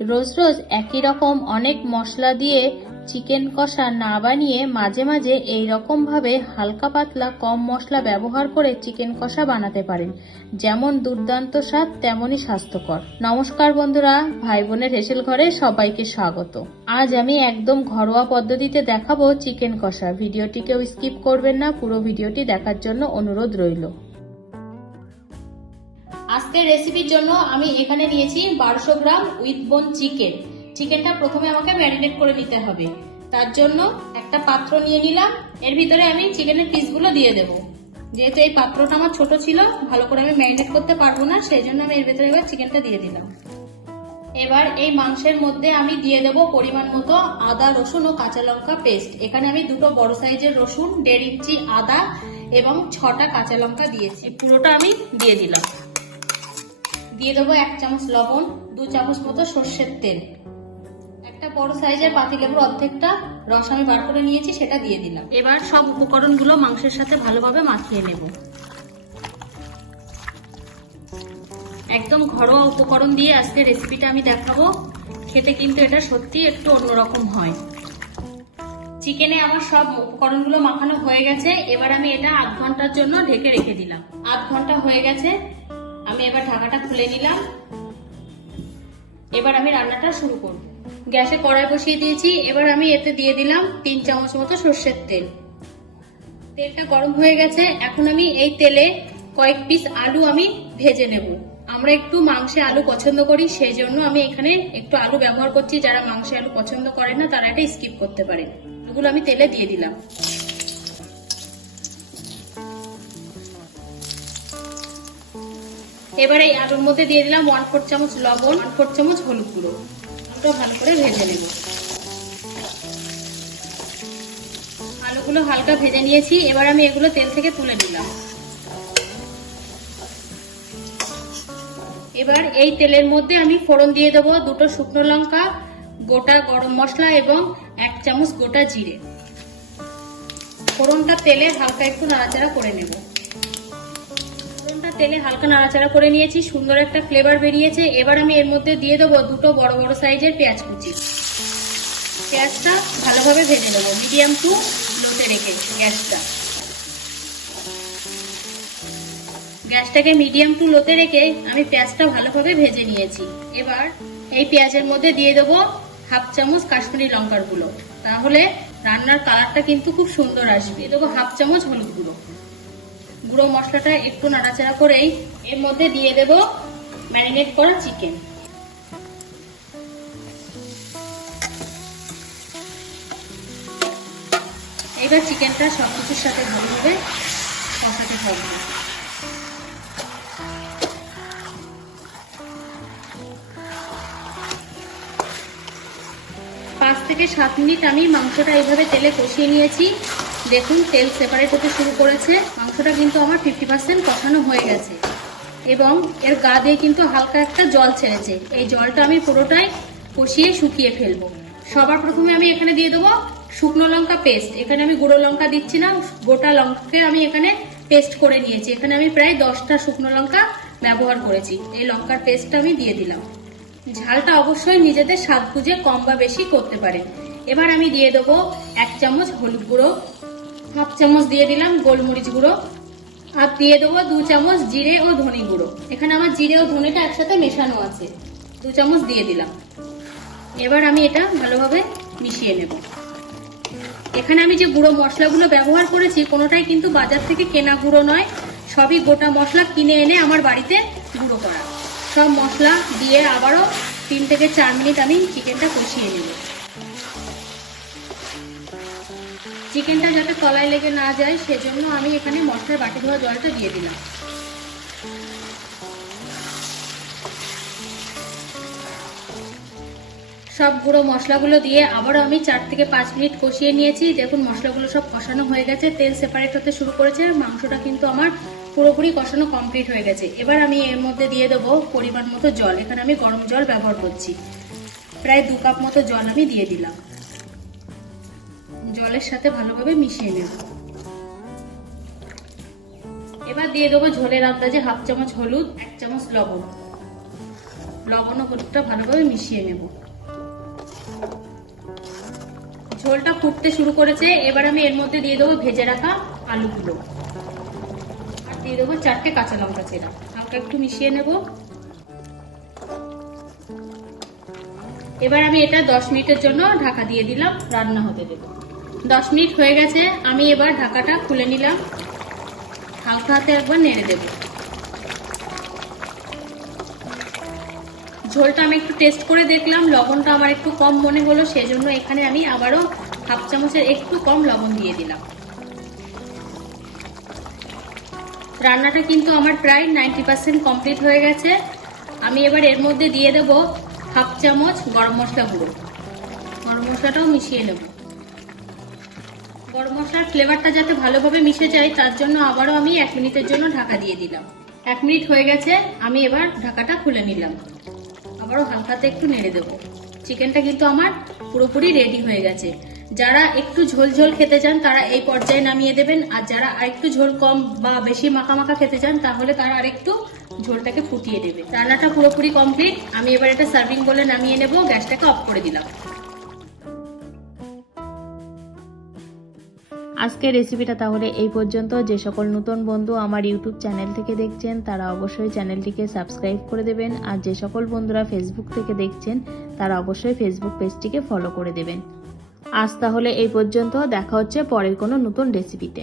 রোজ রোজ একই রকম অনেক মশলা দিয়ে চিকেন কষা না বানিয়ে মাঝে মাঝে এই রকম ভাবে হালকা পাতলা কম মশলা ব্যবহার করে চিকেন কষা বানাতে পারেন। যেমন দুর্দান্ত স্বাদ তেমনই স্বাস্থ্যকর। নমস্কার বন্ধুরা, ভাই বোনের হেসেল ঘরে সবাইকে স্বাগত। আজ আমি একদম ঘরোয়া পদ্ধতিতে দেখাবো চিকেন কষা। ভিডিওটি কেউ স্কিপ করবেন না, পুরো ভিডিওটি দেখার জন্য অনুরোধ রইল। আজকের রেসিপির জন্য আমি এখানে নিয়েছি 1200 গ্রাম উইথ বোন চিকেন। চিকেনটা প্রথমে আমাকে ম্যারিনেট করে নিতে হবে। তার জন্য একটা পাত্র নিয়ে নিলাম। এর ভিতরে আমি চিকেনের পিসগুলো দিয়ে দেব। যেহেতু এই পাত্রটা আমার ছোট ছিল, ভালো করে আমি ম্যারিনেট করতে পারবো না, সেই জন্য আমি এর ভিতরে এবার চিকেনটা দিয়ে দিলাম। এবার এই মাংসের মধ্যে আমি দিয়ে দেব পরিমাণ মতো আদা, রসুন ও কাঁচা লঙ্কা পেস্ট। এখানে আমি দুটো বড় সাইজের রসুন, 1.5 ইঞ্চি আদা এবং 6টা কাঁচা লঙ্কা দিয়েছি। পুরোটা আমি দিয়ে দিলাম। দিয়ে দেবো 1 চামচ লবণ, 2 চামচ মতো সর্ষের তেল, একটা বড় সাইজের পাতিলেবুর অর্ধেকটা রস আমি বার করে নিয়েছি, সেটা দিয়ে দিলাম। এবার সব উপকরণগুলো মাংসের সাথে ভালোভাবে মাখিয়ে নেব। একদম ঘরোয়া উপকরণ দিয়ে আজকে রেসিপিটা আমি দেখাবো। খেতে কিন্তু এটা সত্যি একটু অন্যরকম হয়। চিকেনে আমার সব উপকরণগুলো মাখানো হয়ে গেছে। এবার আমি এটা 8 ঘন্টার জন্য ঢেকে রেখে দিলাম। 8 ঘন্টা হয়ে গেছে, আমি এবার ঢাকাটা খুলে নিলাম। এবার আমি রান্নাটা শুরু করব। গ্যাসে কড়াই বসিয়ে দিয়েছি। এবার আমি এতে দিয়ে দিলাম 3 চামচ মতো সর্ষের তেল। তেলটা গরম হয়ে গেছে। এখন আমি এই তেলে কয়েক পিস আলু আমি ভেজে নেব। আমরা একটু মাংসে আলু পছন্দ করি, সেই জন্য আমি এখানে একটু আলু ব্যবহার করছি। যারা মাংসে আলু পছন্দ করে না তারা এটা স্কিপ করতে পারে। এগুলো আমি তেলে দিয়ে দিলাম। এবার এই আলুর মধ্যে দিয়ে দিলাম 1/4 চামচ লবণ, 1/4 চামচ হলুদ গুঁড়ো। আলুটা ভালো করে ভেজে নেব। আলুগুলো হালকা ভেজে নিয়েছি। এবার আমি এগুলো তেল থেকে তুলে নিলাম। এবার এই তেলের মধ্যে আমি ফোড়ন দিয়ে দেবো 2টো শুকনো লঙ্কা, গোটা গরম মশলা এবং 1 চামচ গোটা জিরে। ফোড়নটা তেলে হালকা একটু নাড়াচাড়া করে নেব। তেলে হালকা নাড়াচাড়া করে নিয়েছি, সুন্দর একটা ফ্লেভার বেরিয়েছে। এবার আমি এর মধ্যে দিয়ে দেবো 2টো বড় বড় সাইজের পেঁয়াজ কুচি। পেঁয়াজটা ভালোভাবে ভেজে নেবো, মিডিয়াম টু লোতে রেখে গ্যাসটাকে মিডিয়াম টু লোতে রেখে আমি পেঁয়াজটা ভালোভাবে ভেজে নিয়েছি। এবার এই পেঁয়াজের মধ্যে দিয়ে দেবো 1/2 চামচ কাশ্মীরি লঙ্কার গুঁড়ো, তাহলে রান্নার কালারটা কিন্তু খুব সুন্দর আসবে। দেবো 1/2 চামচ হলুদ গুঁড়ো। গুঁড়ো মশলাটা একটু নাড়াচাড়া করেই এর মধ্যে দিয়ে দেব ম্যারিনেট করা চিকেন। এবার চিকেনটা সবকিছুর সাথে ভালোভাবে কষাতে থাকবে। 5 থেকে 7 মিনিট আমি মাংসটা এইভাবে তেলে কষিয়ে নিয়েছি। দেখুন তেল সেপারেট হতে শুরু করেছে। মাংসটা কিন্তু আমার 50% কষানো হয়ে গেছে এবং এর গা দিয়ে কিন্তু হালকা একটা জল ছেড়েছে। এই জলটা আমি পুরোটাই কষিয়ে শুকিয়ে ফেলবো। সবার প্রথমে আমি এখানে দিয়ে দেবো শুকনো লঙ্কা পেস্ট। এখানে আমি গুঁড়ো লঙ্কা দিচ্ছি না, গোটা লঙ্কাকে আমি এখানে পেস্ট করে নিয়েছি। এখানে আমি প্রায় 10টা শুকনো লঙ্কা ব্যবহার করেছি। এই লঙ্কার পেস্টটা আমি দিয়ে দিলাম। ঝালটা অবশ্যই নিজেদের স্বাদ বুঝে কম বা বেশি করতে পারেন। এবার আমি দিয়ে দেবো 1 চামচ হলুদ গুঁড়ো, 1/2 চামচ দিয়ে দিলাম গোলমরিচ গুঁড়ো, আর দিয়ে দেবো 2 চামচ জিরে ও ধনে গুঁড়ো। এখানে আমার জিরে ও ধনেটা একসাথে মেশানো আছে, 2 চামচ দিয়ে দিলাম। এবার আমি এটা ভালোভাবে মিশিয়ে নেব। এখানে আমি যে গুঁড়ো মশলাগুলো ব্যবহার করেছি কোনোটাই কিন্তু বাজার থেকে কেনা গুঁড়ো নয়, সবই গোটা মশলা কিনে এনে আমার বাড়িতে গুঁড়ো করা। সব মশলা দিয়ে আবারও 3 থেকে 4 মিনিট আমি চিকেনটা কষিয়ে নেব। চিকেনটা যাতে তলায় লেগে না যায় সেজন্য আমি এখানে মশলার বাটি ধোয়া জলটা দিয়ে দিলাম। সব গুঁড়ো মশলাগুলো দিয়ে আবারও আমি 4 থেকে 5 মিনিট কষিয়ে নিয়েছি। দেখুন মশলাগুলো সব কষানো হয়ে গেছে, তেল সেপারেট হতে শুরু করেছে। মাংসটা কিন্তু আমার পুরোপুরি কষানো কমপ্লিট হয়ে গেছে। এবার আমি এর মধ্যে দিয়ে দেবো পরিমাণ মতো জল। এখানে আমি গরম জল ব্যবহার করছি, প্রায় 2 কাপ মতো জল আমি দিয়ে দিলাম। জলের সাথে ভালোভাবে মিশিয়ে নেব। এবার দিয়ে দেবো ঝোলের আন্দাজে 1/2 চামচ হলুদ, 1 চামচ লবণ। লবণ ও হলুদটা ভালোভাবে মিশিয়ে নেব। ঝোলটা ফুটতে শুরু করেছে, এবার আমি এর মধ্যে দিয়ে দেবো ভেজে রাখা আলুগুলো আর দিয়ে দেবো 4টে কাঁচা লঙ্কা চেরা। হালকা একটু মিশিয়ে নেব। এবার আমি এটা 10 মিনিটের জন্য ঢাকা দিয়ে দিলাম, রান্না হতে দেব। 10 মিনিট হয়ে গেছে, আমি এবার ঢাকাটা খুলে নিলাম। হালকা হাতে একবার নেড়ে দেব। ঝোলটা আমি একটু টেস্ট করে দেখলাম, লবণটা আমার একটু কম মনে হলো, সেজন্য এখানে আমি আবারও হাফ চামচের একটু কম লবণ দিয়ে দিলাম। রান্নাটা কিন্তু আমার প্রায় 90% কমপ্লিট হয়ে গেছে। আমি এবার এর মধ্যে দিয়ে দেব হাফ চামচ গরম মশলা গুঁড়ো। গরম মশলাটাও মিশিয়ে নেব। গরম মশলার ফ্লেভারটা যাতে ভালোভাবে মিশে যায় তার জন্য আবারও আমি 1 মিনিটের জন্য ঢাকা দিয়ে দিলাম। 1 মিনিট হয়ে গেছে, আমি এবার ঢাকাটা খুলে নিলাম। আবারও হালকাতে একটু নেড়ে দেবো। চিকেনটা কিন্তু আমার পুরোপুরি রেডি হয়ে গেছে। যারা একটু ঝোল ঝোল খেতে চান তারা এই পর্যায়ে নামিয়ে দেবেন, আর যারা আরেকটু ঝোল কম বা বেশি মাখা মাখা খেতে চান তাহলে তারা আরেকটু ঝোলটাকে ফুটিয়ে দেবে। রান্নাটা পুরোপুরি কমপ্লিট। আমি এবার এটা সার্ভিং বলে নামিয়ে নেব। গ্যাসটাকে অফ করে দিলাম। আজকের রেসিপিটা তাহলে এই পর্যন্ত। যে সকল নতুন বন্ধু আমার ইউটিউব চ্যানেল থেকে দেখছেন তারা অবশ্যই চ্যানেলটিকে সাবস্ক্রাইব করে দেবেন, আর যে সকল বন্ধুরা ফেসবুক থেকে দেখছেন তারা অবশ্যই ফেসবুক পেজটিকে ফলো করে দেবেন। আজ তাহলে এই পর্যন্ত, দেখা হচ্ছে পরের কোনো নতুন রেসিপিতে।